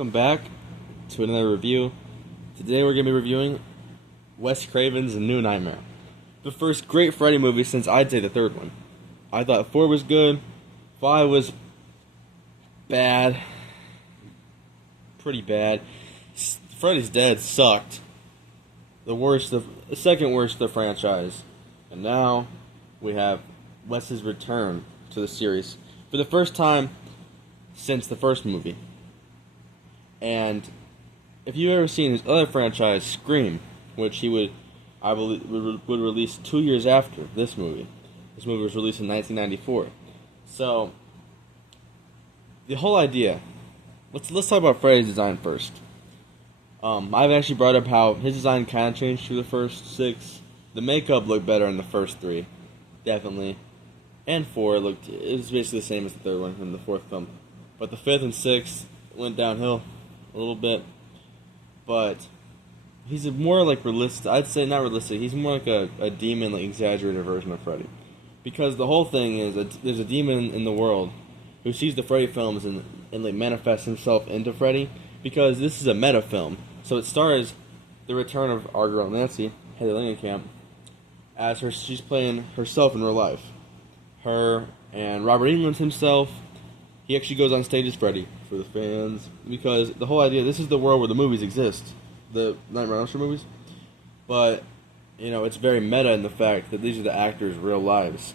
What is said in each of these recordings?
Welcome back to another review. Today we're going to be reviewing Wes Cravens New Nightmare. The first great Freddy movie since I'd say the third one. I thought 4 was good, 5 was bad, pretty bad. Freddy's Dead sucked. The second worst of the franchise. And now we have Wes's return to the series for the first time since the first movie. And if you've ever seen his other franchise, Scream, which he would, I believe, would release 2 years after this movie. This movie was released in 1994. So the whole idea. Let's talk about Freddy's design first. I've actually brought up how his design kind of changed through the first 6. The makeup looked better in the first 3, definitely, and 4 it was basically the same as the third one in the fourth film. But the 5th and 6th went downhill a little bit. But he's a more like realistic. I'd say not realistic. He's more like a demon, like exaggerated version of Freddy, because the whole thing is there's a demon in the world who sees the Freddy films and like manifests himself into Freddy, because this is a meta film. So it stars the return of our girl Nancy, Heather Langenkamp, as she's playing herself in real life. Her and Robert Englund himself. He actually goes on stage as Freddy for the fans, because the whole idea, this is the world where the movies exist, the Nightmare on Elm Street movies, but it's very meta in the fact that these are the actors' real lives.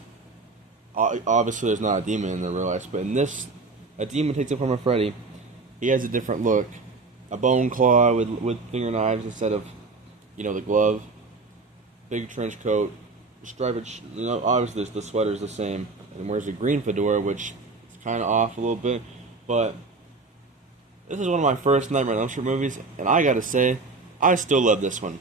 Obviously, there's not a demon in their real lives, but in this, a demon takes the form of Freddy. He has a different look, a bone claw with finger knives instead of, the glove, big trench coat, striped. Obviously the sweater's the same, and wears a green fedora, which is kind of off a little bit, but this is one of my first Nightmare on Elm Street movies, and I gotta say, I still love this one.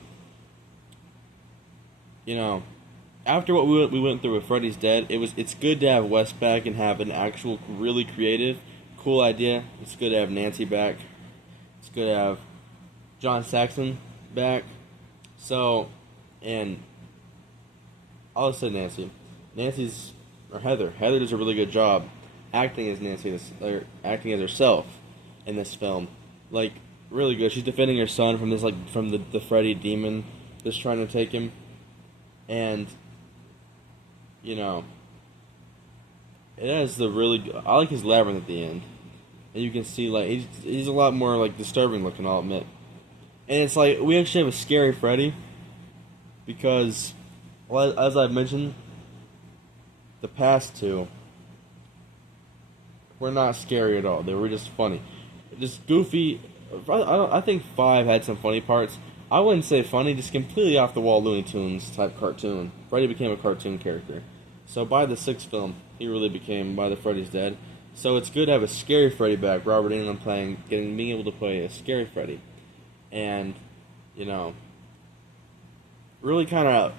After what we went through with Freddy's Dead, it's good to have Wes back and have an actual really creative, cool idea. It's good to have Nancy back. It's good to have John Saxon back. So, and I'll just say Nancy. Heather. Heather does a really good job acting as Nancy, or acting as herself in this film. Like, really good. She's defending her son from the Freddy demon that's trying to take him. And, it has I like his labyrinth at the end. And you can see, like, he's a lot more, like, disturbing looking, I'll admit. And it's like, we actually have a scary Freddy, because, well, as I've mentioned, the past 2 were not scary at all. They were just funny. Just goofy. I think 5 had some funny parts. I wouldn't say funny, just completely off the wall Looney Tunes type cartoon. Freddy became a cartoon character. So by the 6th film, he really became by the Freddy's Dead. So it's good to have a scary Freddy back. Robert Englund being able to play a scary Freddy, and really kind of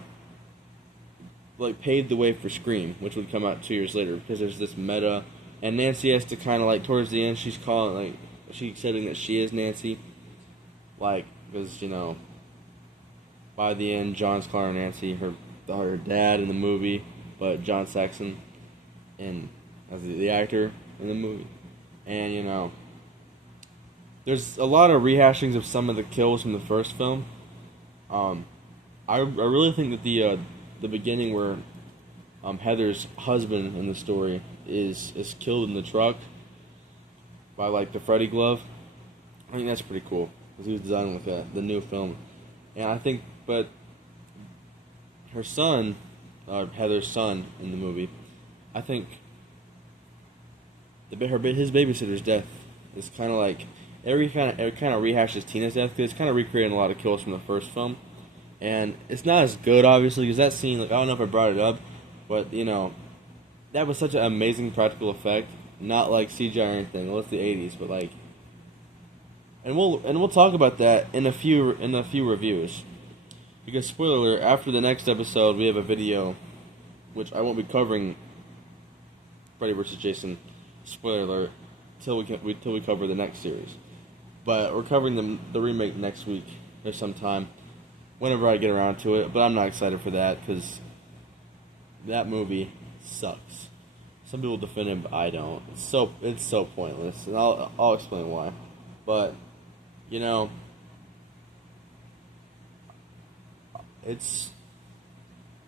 like paved the way for Scream, which would come out 2 years later, because there's this meta, and Nancy has to kind of like towards the end she's saying that she is Nancy, like, because by the end John's calling her Nancy, her dad in the movie, but John Saxon as the actor in the movie. And there's a lot of rehashings of some of the kills from the first film. I really think that the beginning where Heather's husband in the story is killed in the truck by like the Freddy glove, I think that's pretty cool, because he was designing with the new film. And I think, but her son, Heather's son in the movie, I think his babysitter's death is kind of like it kind of rehashes Tina's death, because it's kind of recreating a lot of kills from the first film, and it's not as good obviously, because that scene, like, I don't know if I brought it up, but that was such an amazing practical effect, not like CGI or anything. Well, it's the 80s, but like, and we'll talk about that in a few reviews, because spoiler alert, after the next episode we have a video, which I won't be covering Freddy vs. Jason, spoiler alert, till we cover the next series. But we're covering the remake next week or sometime, whenever I get around to it. But I'm not excited for that, because that movie sucks. Some people defend it, but I don't. It's so pointless, and I'll explain why. But, you know, it's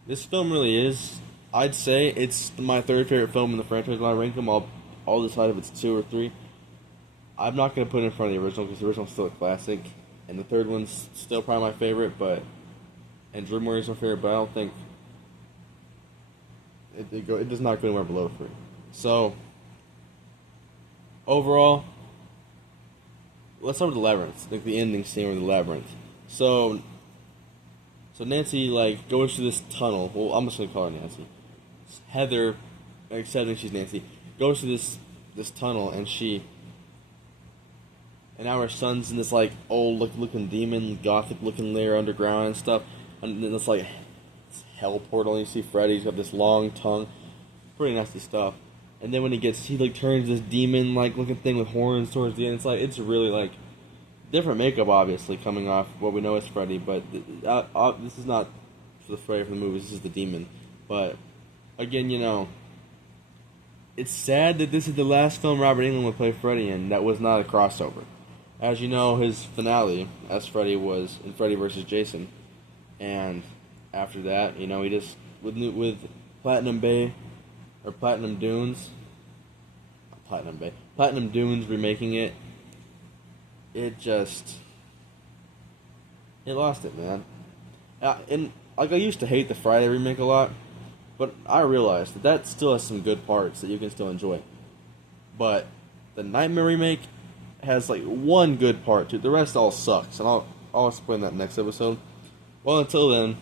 this film really is. I'd say it's my third favorite film in the franchise. When I rank them, I'll decide if it's 2 or 3. I'm not gonna put it in front of the original because the original's still a classic, and the third one's still probably my favorite. But and Drew Murray's my favorite, but I don't think it does not go anywhere below 3. So overall, let's start with the labyrinth, like the ending scene with the labyrinth. So Nancy like goes to this tunnel. Well, I'm just gonna call her Nancy. Heather, accepting she's Nancy, goes to this tunnel, and now her son's in this like old looking demon, gothic looking lair underground and stuff, and then it's like this hell portal. And you see Freddy's got this long tongue, pretty nasty stuff. And then when he like turns this demon like looking thing with horns towards the end, it's really like different makeup, obviously, coming off what we know as Freddy, but this is not for the Freddy from the movies, this is the demon. But, again, it's sad that this is the last film Robert Englund would play Freddy in that was not a crossover. As you know, his finale as Freddy was in Freddy vs. Jason. And after that, he just, with Platinum Bay, or Platinum Dunes, Platinum Dunes remaking it, it lost it, man. And I used to hate the Friday remake a lot, but I realized that still has some good parts that you can still enjoy. But the Nightmare remake has like one good part to it. The rest all sucks, and I'll explain that next episode. Well, until then,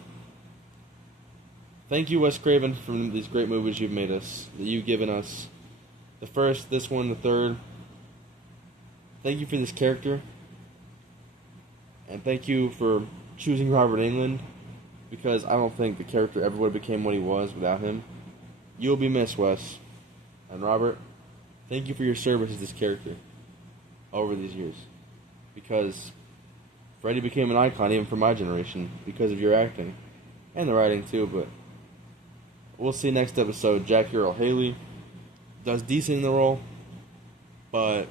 thank you, Wes Craven, for these great movies you've made us, that you've given us. The first, this one, the third. Thank you for this character. And thank you for choosing Robert Englund, because I don't think the character ever would have became what he was without him. You will be missed, Wes. And Robert, thank you for your service as this character over these years. Because Freddy became an icon even for my generation because of your acting. And the writing too, but we'll see next episode. Jackie Earle Haley does decent in the role, but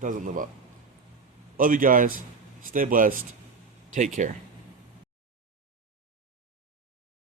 doesn't live up. Love you guys. Stay blessed. Take care.